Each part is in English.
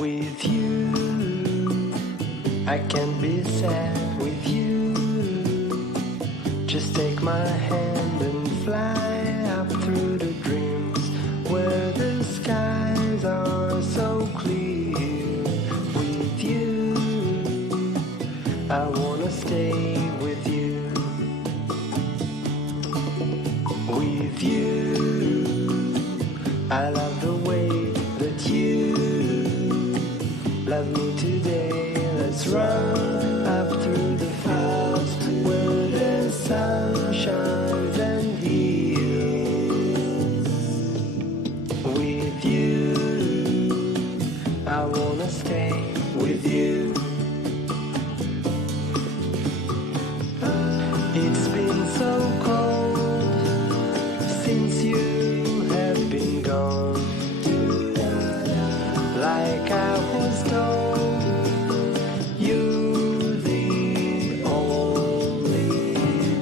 With you, I can't be sad with you. Just take my hand and fly up through the dreams where the skies are so clear. With you, I wanna stay with you. With you, I love the way that you love me today. Let's run up through the fields where the sun shines and heals. With you, I wanna stay with you. It's been so cold since you have been gone. Like I was told, you're the only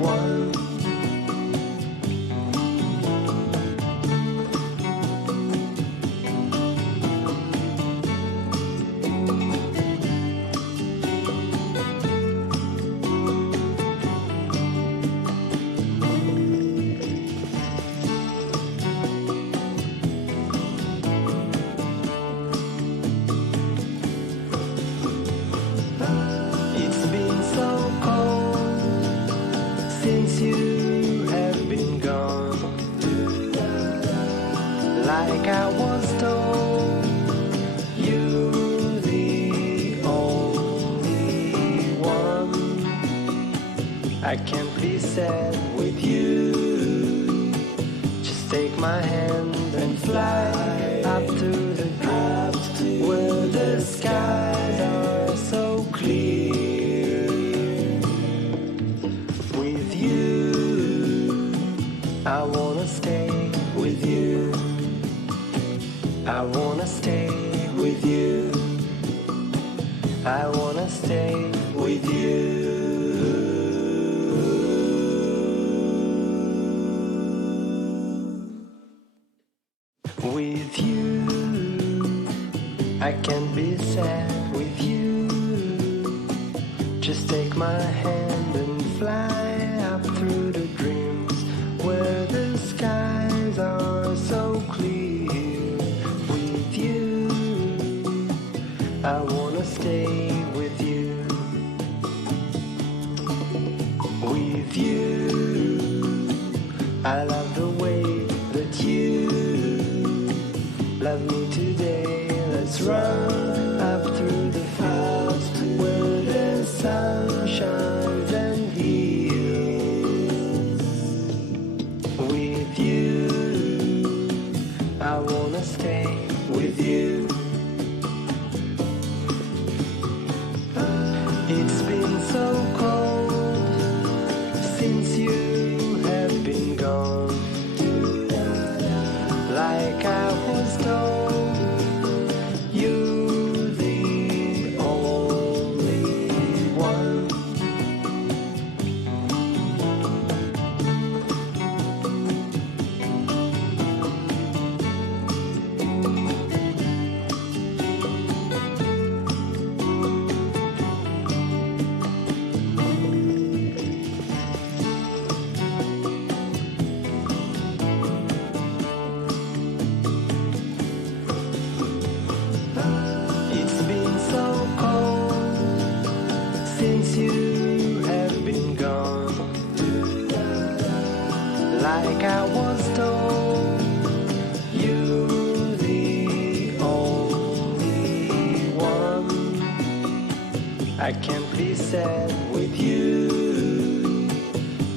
one. Since you have been gone, like I was told, you're the only one. I can't be sad with you. Just take my hand and fly up to the clouds where the skies are so clear. I wanna stay with you. I wanna stay with you. I wanna stay with you. With you, I can't be sad with you. Just take my hand and fly up through the dreams where the skies are so clear. With you, I wanna stay with you. With you, I love the way that you love me today. Let's run up through the fields where the sun shines and heals. With you, I wanna stay with you. It's been so cold since you have been gone. Like I was told, you're the only one. Since you have been gone, like I was told, you're the only one. I can't be sad with you.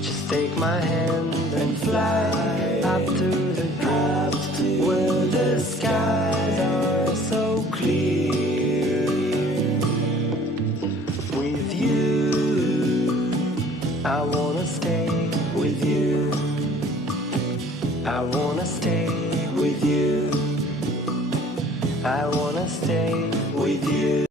Just take my hand and fly up to the clouds where the skies are so clear. I wanna stay with you. I wanna stay with you. I wanna stay with you.